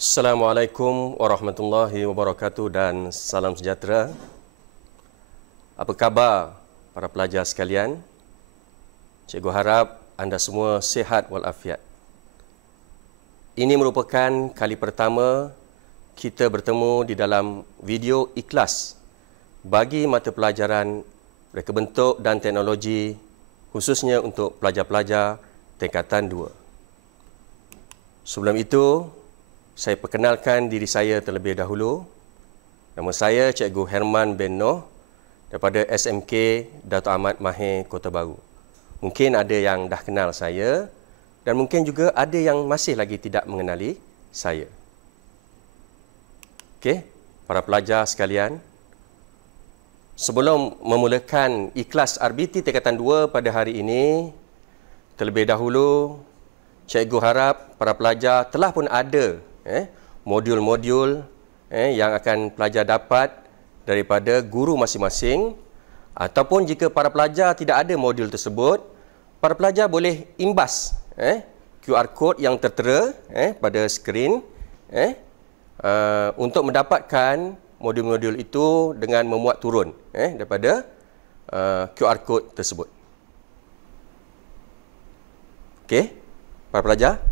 Assalamualaikum warahmatullahi wabarakatuh dan salam sejahtera. Apa khabar para pelajar sekalian? Cikgu harap anda semua sihat walafiat. Ini merupakan kali pertama kita bertemu di dalam video ikhlas bagi mata pelajaran reka bentuk dan teknologi, khususnya untuk pelajar-pelajar tingkatan 2. Sebelum itu, saya perkenalkan diri saya terlebih dahulu. Nama saya Cikgu Herman bin Noh daripada SMK Dato' Ahmad Mahir, Kota Baru. Mungkin ada yang dah kenal saya dan mungkin juga ada yang masih lagi tidak mengenali saya. Okey, para pelajar sekalian, sebelum memulakan ikhlas RBT tingkatan 2 pada hari ini, terlebih dahulu cikgu harap para pelajar telah pun ada modul-modul yang akan pelajar dapat daripada guru masing-masing, ataupun jika para pelajar tidak ada modul tersebut, para pelajar boleh imbas QR code yang tertera pada skrin untuk mendapatkan modul-modul itu dengan memuat turun daripada QR code tersebut. Okey, para pelajar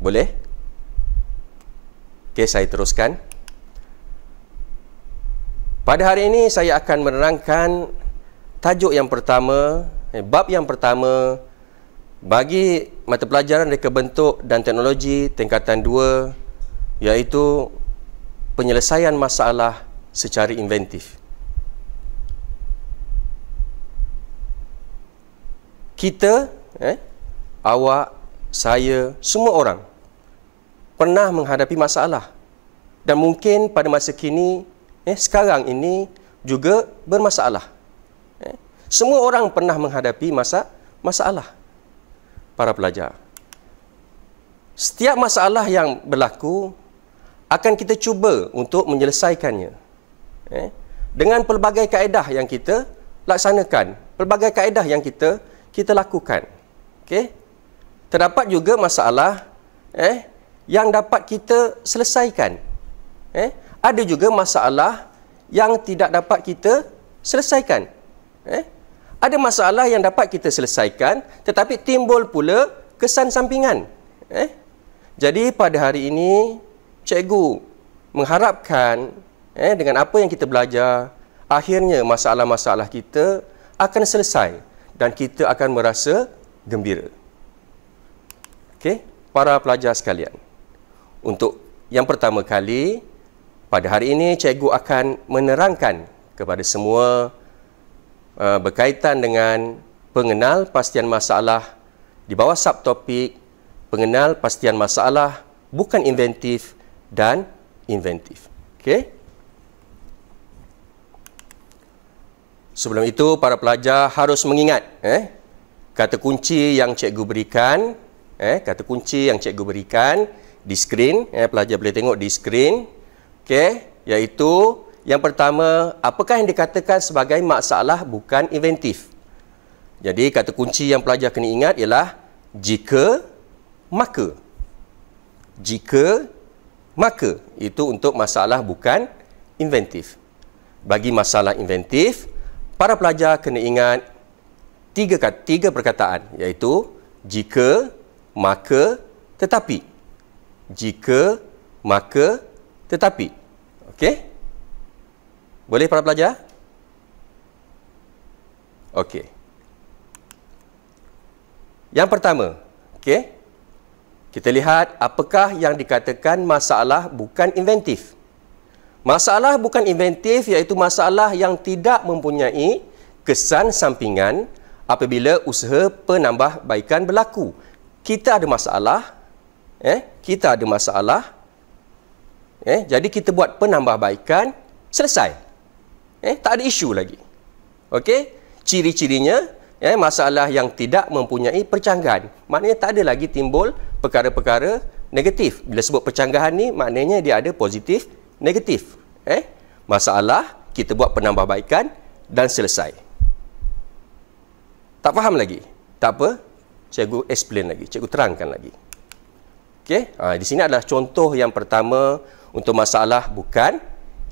boleh? Okey, saya teruskan. Pada hari ini saya akan menerangkan tajuk yang pertama, bab yang pertama bagi mata pelajaran reka bentuk dan teknologi tingkatan 2, iaitu penyelesaian masalah secara inventif. Kita, awak, saya, semua orang pernah menghadapi masalah dan mungkin pada masa kini, sekarang ini juga bermasalah. Semua orang pernah menghadapi masalah. Para pelajar, setiap masalah yang berlaku akan kita cuba untuk menyelesaikannya dengan pelbagai kaedah yang kita laksanakan, pelbagai kaedah yang kita lakukan. Okey, terdapat juga masalah yang dapat kita selesaikan. Ada juga masalah yang tidak dapat kita selesaikan. Ada masalah yang dapat kita selesaikan tetapi timbul pula kesan sampingan. Jadi pada hari ini cikgu mengharapkan dengan apa yang kita belajar, akhirnya masalah-masalah kita akan selesai dan kita akan merasa gembira. Okey, para pelajar sekalian, untuk yang pertama kali, pada hari ini cikgu akan menerangkan kepada semua berkaitan dengan pengenal pastian masalah di bawah subtopik pengenal pastian masalah bukan inventif dan inventif. Okey. Sebelum itu, para pelajar harus mengingat kata kunci yang cikgu berikan, kata kunci yang cikgu berikan di skrin, pelajar boleh tengok di skrin. Okey, iaitu yang pertama, apakah yang dikatakan sebagai masalah bukan inventif? Jadi kata kunci yang pelajar kena ingat ialah jika, maka. Jika, maka, itu untuk masalah bukan inventif. Bagi masalah inventif, para pelajar kena ingat tiga perkataan, iaitu jika, maka, tetapi. Jika, maka, tetapi. Okey? Boleh para pelajar? Okey. Yang pertama, okey, kita lihat apakah yang dikatakan masalah bukan inventif. Masalah bukan inventif iaitu masalah yang tidak mempunyai kesan sampingan apabila usaha penambahbaikan berlaku. Kita ada masalah, kita ada masalah, jadi kita buat penambahbaikan, selesai. Tak ada isu lagi. Okey, ciri-cirinya masalah yang tidak mempunyai percanggahan. Maknanya tak ada lagi timbul perkara-perkara negatif. Bila sebut percanggahan ni, maknanya dia ada positif, negatif. Masalah, kita buat penambahbaikan dan selesai. Tak faham lagi? Tak apa, cikgu explain lagi, cikgu terangkan lagi. Okey, di sini adalah contoh yang pertama untuk masalah bukan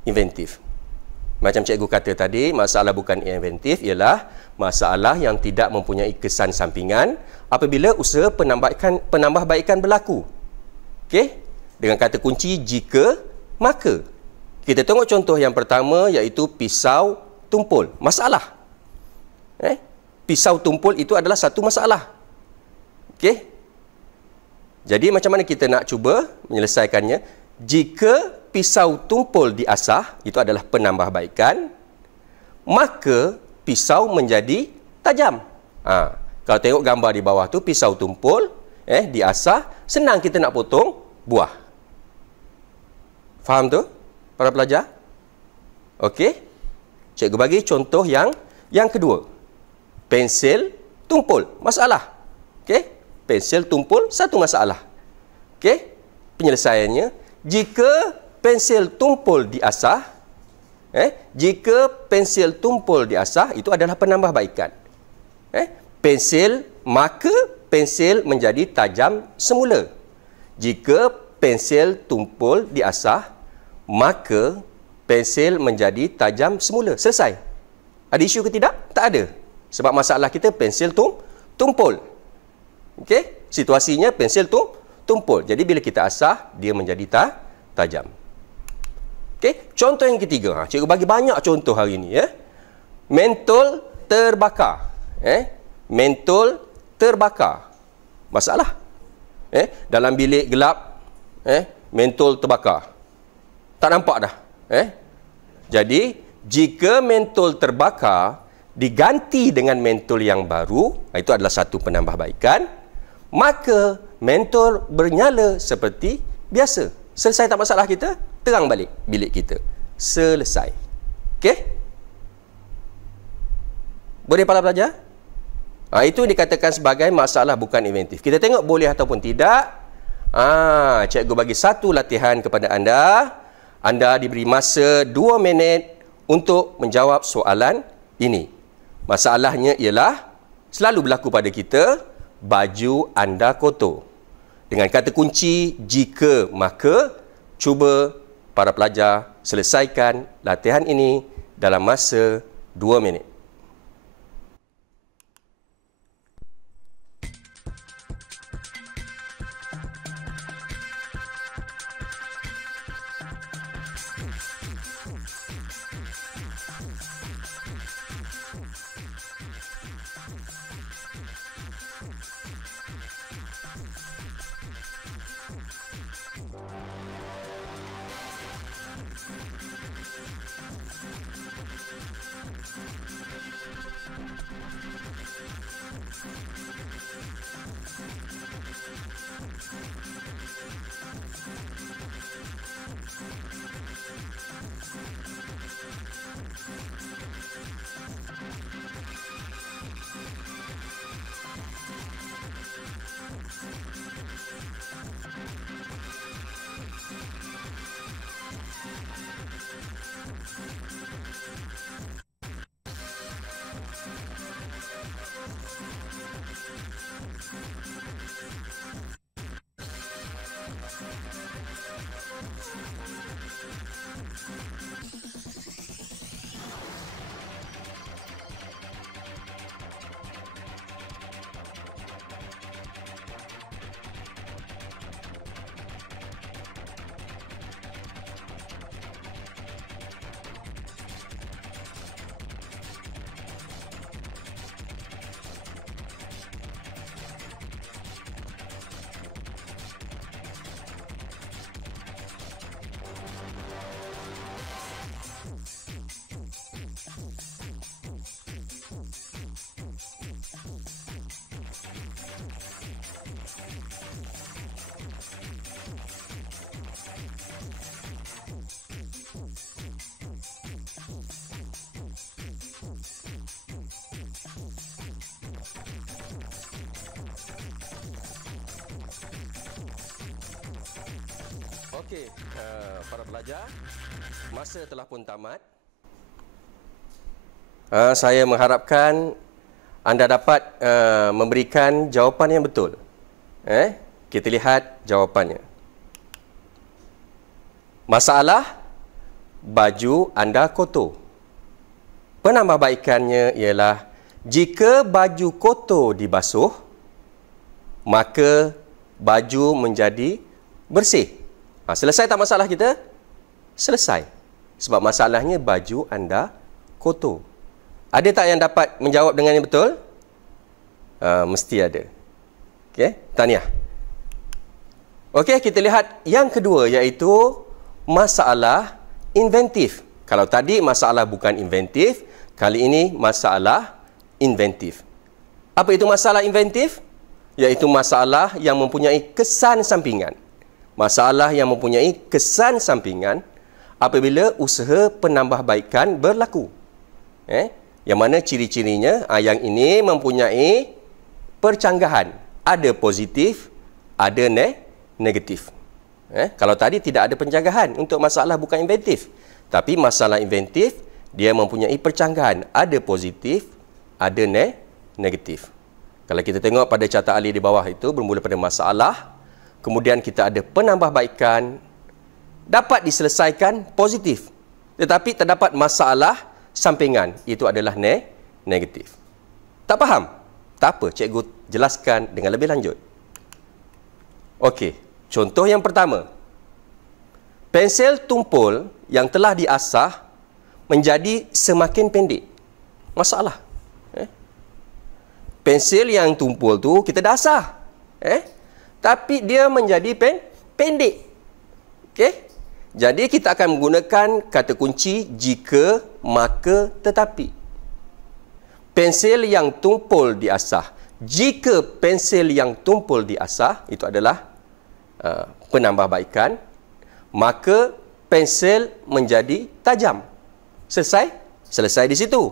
inventif. Macam cikgu kata tadi, masalah bukan inventif ialah masalah yang tidak mempunyai kesan sampingan apabila usaha penambahbaikan berlaku. Okey, dengan kata kunci jika, maka. Kita tengok contoh yang pertama iaitu pisau tumpul. Masalah. Pisau tumpul itu adalah satu masalah. Okey. Jadi macam mana kita nak cuba menyelesaikannya? Jika pisau tumpul diasah, itu adalah penambahbaikan, maka pisau menjadi tajam. Kalau tengok gambar di bawah tu, pisau tumpul, diasah, senang kita nak potong buah. Faham tu, para pelajar? Okey. Cikgu bagi contoh yang kedua. Pensil tumpul, masalah. Okey. Pensil tumpul, satu masalah. Okey. Penyelesaiannya, jika pensil tumpul diasah, jika pensil tumpul diasah, itu adalah penambahbaikan. Pensil, maka pensil menjadi tajam semula. Jika pensil tumpul diasah, maka pensil menjadi tajam semula. Selesai. Ada isu ke tidak? Tak ada. Sebab masalah kita pensil tumpul. Okey, situasinya pensil tumpul. Jadi bila kita asah, dia menjadi tajam. Okey, contoh yang ketiga. Cikgu bagi banyak contoh hari ini, ya. Mentol terbakar. Mentol terbakar. Masalah. Dalam bilik gelap, mentol terbakar. Tak nampak dah. Jadi, jika mentol terbakar diganti dengan mentol yang baru, itu adalah satu penambahbaikan, maka mentol bernyala seperti biasa. Selesai tak masalah kita? Terang balik bilik kita. Selesai. Okey? Boleh para pelajar? Itu dikatakan sebagai masalah bukan inventif. Kita tengok boleh ataupun tidak. Cikgu bagi satu latihan kepada anda. Anda diberi masa 2 minit untuk menjawab soalan ini. Masalahnya ialah selalu berlaku pada kita, baju anda kotor. Dengan kata kunci jika, maka, cuba para pelajar selesaikan latihan ini dalam masa 2 minit. Okey, para pelajar, masa telah pun tamat. Saya mengharapkan anda dapat memberikan jawapan yang betul. Kita lihat jawapannya. Masalah baju anda kotor. Penambahbaikannya ialah jika baju kotor dibasuh, maka baju menjadi bersih. Selesai tak masalah kita? Selesai. Sebab masalahnya baju anda kotor. Ada tak yang dapat menjawab dengan yang betul? Mesti ada. Okey, tahniah. Okey, kita lihat yang kedua iaitu masalah inventif. Kalau tadi masalah bukan inventif, kali ini masalah inventif. Apa itu masalah inventif? Iaitu masalah yang mempunyai kesan sampingan. Masalah yang mempunyai kesan sampingan apabila usaha penambahbaikan berlaku. Yang mana ciri-cirinya? Yang ini mempunyai percanggahan. Ada positif, ada negatif. Kalau tadi tidak ada pencanggahan untuk masalah bukan inventif. Tapi masalah inventif, dia mempunyai percanggahan. Ada positif, ada negatif. Kalau kita tengok pada carta alih di bawah itu, bermula pada masalah, kemudian kita ada penambahbaikan, dapat diselesaikan positif. Tetapi terdapat masalah sampingan, itu adalah negatif. Tak faham? Tak apa, cikgu jelaskan dengan lebih lanjut. Okey, contoh yang pertama. Pensel tumpul yang telah diasah menjadi semakin pendek. Masalah. Pensel yang tumpul tu kita dah asah. Tapi dia menjadi pendek. Okey? Jadi kita akan menggunakan kata kunci jika, maka, tetapi. Pensel yang tumpul diasah. Jika pensel yang tumpul diasah, itu adalah penambahbaikan, maka pensel menjadi tajam. Selesai? Selesai di situ.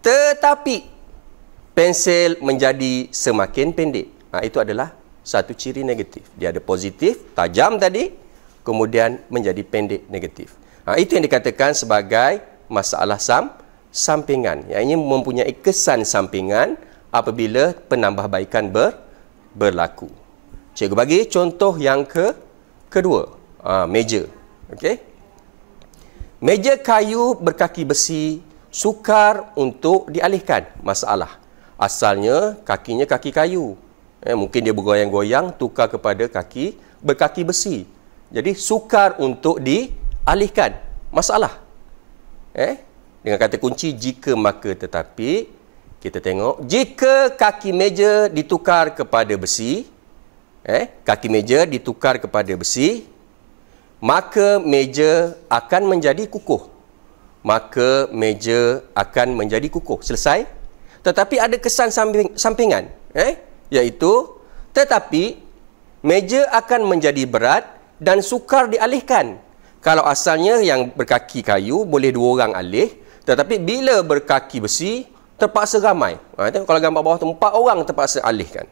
Tetapi pensel menjadi semakin pendek. Itu adalah satu ciri negatif. Dia ada positif, tajam tadi, kemudian menjadi pendek, negatif. Itu yang dikatakan sebagai masalah sampingan. Yang ini mempunyai kesan sampingan apabila penambahbaikan berlaku. Cikgu bagi contoh yang kedua. Meja. Okey. Meja kayu berkaki besi sukar untuk dialihkan. Masalah. Asalnya kakinya kaki kayu. Mungkin dia bergoyang-goyang tukar kepada kaki berkaki besi. Jadi sukar untuk dialihkan. Masalah. Dengan kata kunci jika, maka, tetapi, kita tengok jika kaki meja ditukar kepada besi, kaki meja ditukar kepada besi, maka meja akan menjadi kukuh. Maka meja akan menjadi kukuh. Selesai? Tetapi ada kesan sampingan, iaitu tetapi meja akan menjadi berat dan sukar dialihkan. Kalau asalnya yang berkaki kayu boleh dua orang alih, tetapi bila berkaki besi terpaksa ramai. Tengok kalau gambar bawah tu 4 orang terpaksa alihkan.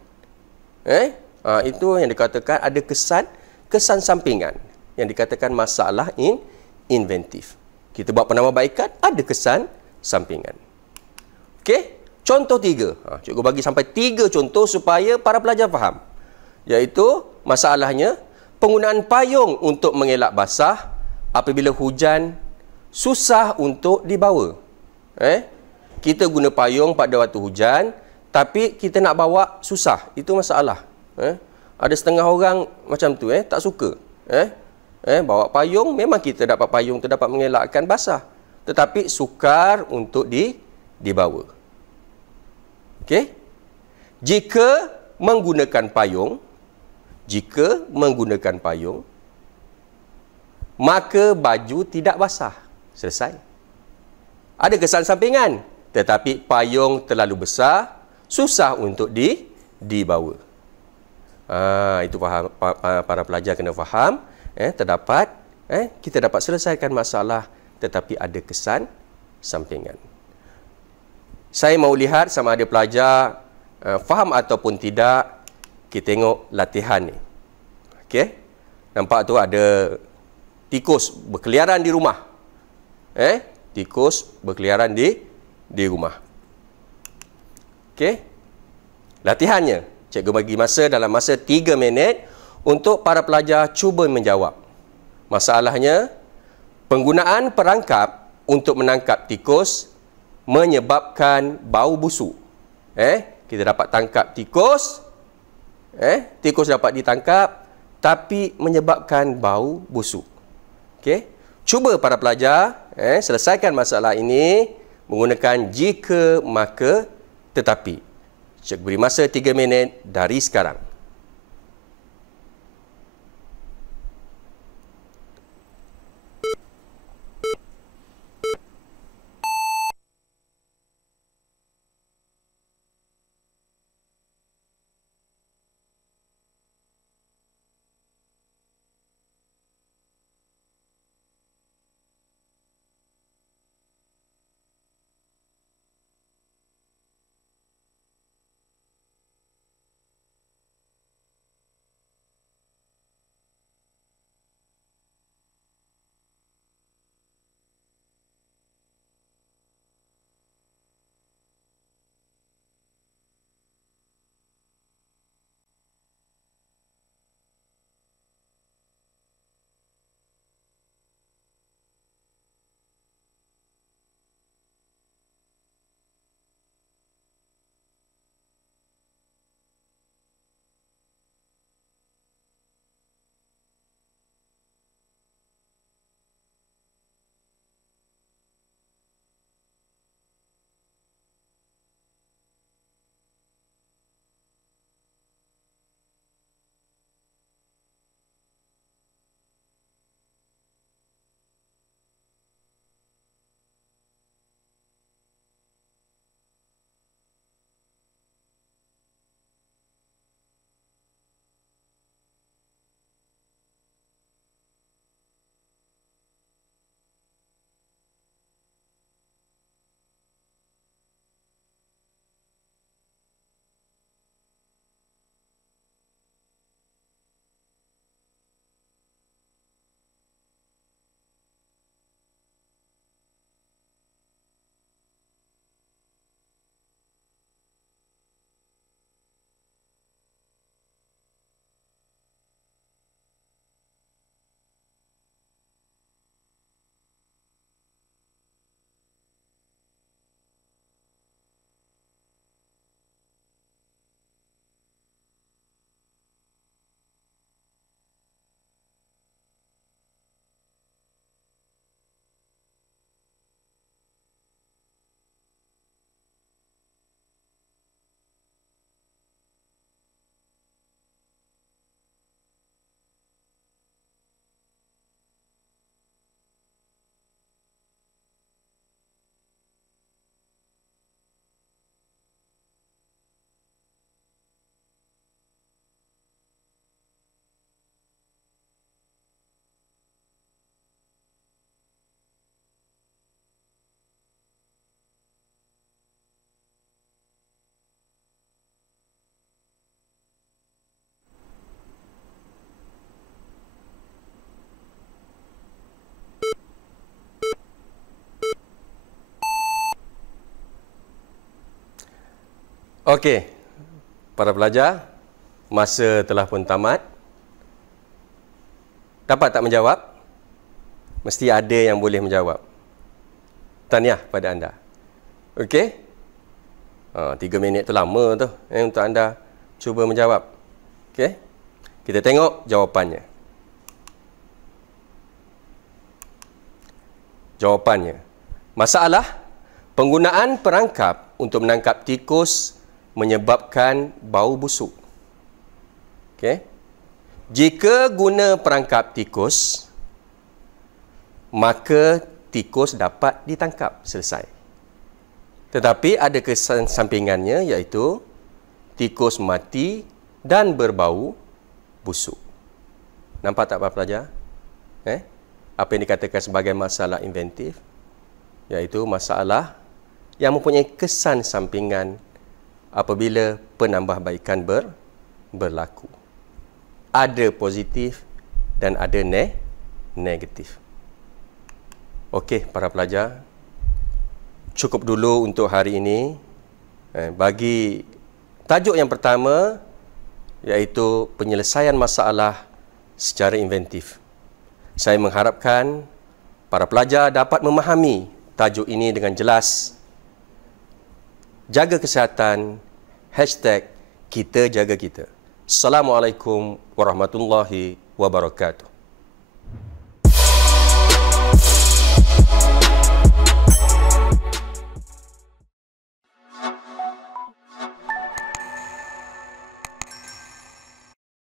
Itu yang dikatakan ada kesan sampingan. Yang dikatakan masalah inventif. Kita buat penambahbaikan, ada kesan sampingan. Okey, contoh 3. Cikgu bagi sampai 3 contoh supaya para pelajar faham. Iaitu masalahnya penggunaan payung untuk mengelak basah apabila hujan susah untuk dibawa. Kita guna payung pada waktu hujan, tapi kita nak bawa susah. Itu masalah. Ada setengah orang macam tu, tak suka. Bawa payung, memang kita dapat payung tu dapat mengelakkan basah. Tetapi sukar untuk dibawa. Okey? Jika menggunakan payung, maka baju tidak basah. Selesai. Ada kesan sampingan, tetapi payung terlalu besar, susah untuk dibawa. Itu faham, para pelajar kena faham. Terdapat, kita dapat selesaikan masalah, tetapi ada kesan sampingan. Saya mau lihat sama ada pelajar faham ataupun tidak. Kita tengok latihan ni. Okey? Nampak tu ada tikus berkeliaran di rumah. Tikus berkeliaran di rumah. Okey? Latihannya, cikgu bagi masa dalam masa 3 minit untuk para pelajar cuba menjawab. Masalahnya, penggunaan perangkap untuk menangkap tikus menyebabkan bau busuk. Kita dapat tangkap tikus, tikus dapat ditangkap, tapi menyebabkan bau busuk. Okey, cuba para pelajar selesaikan masalah ini menggunakan jika, maka, tetapi. Cikgu beri masa 3 minit dari sekarang. Okey, para pelajar, masa telah pun tamat. Dapat tak menjawab? Mesti ada yang boleh menjawab. Tahniah pada anda. Okey? 3 minit tu lama tu untuk anda cuba menjawab. Okey? Kita tengok jawapannya. Jawapannya. Masalah, penggunaan perangkap untuk menangkap tikus menyebabkan bau busuk. Okey. Jika guna perangkap tikus, maka tikus dapat ditangkap. Selesai. Tetapi ada kesan sampingannya, iaitu tikus mati dan berbau busuk. Nampak tak para pelajar? Apa yang dikatakan sebagai masalah inventif, iaitu masalah yang mempunyai kesan sampingan apabila penambahbaikan berlaku. Ada positif dan ada negatif. Okey, para pelajar, cukup dulu untuk hari ini. Bagi tajuk yang pertama, iaitu penyelesaian masalah secara inventif. Saya mengharapkan para pelajar dapat memahami tajuk ini dengan jelas. Jaga kesihatan, #kita jaga kita. Assalamualaikum warahmatullahi wabarakatuh.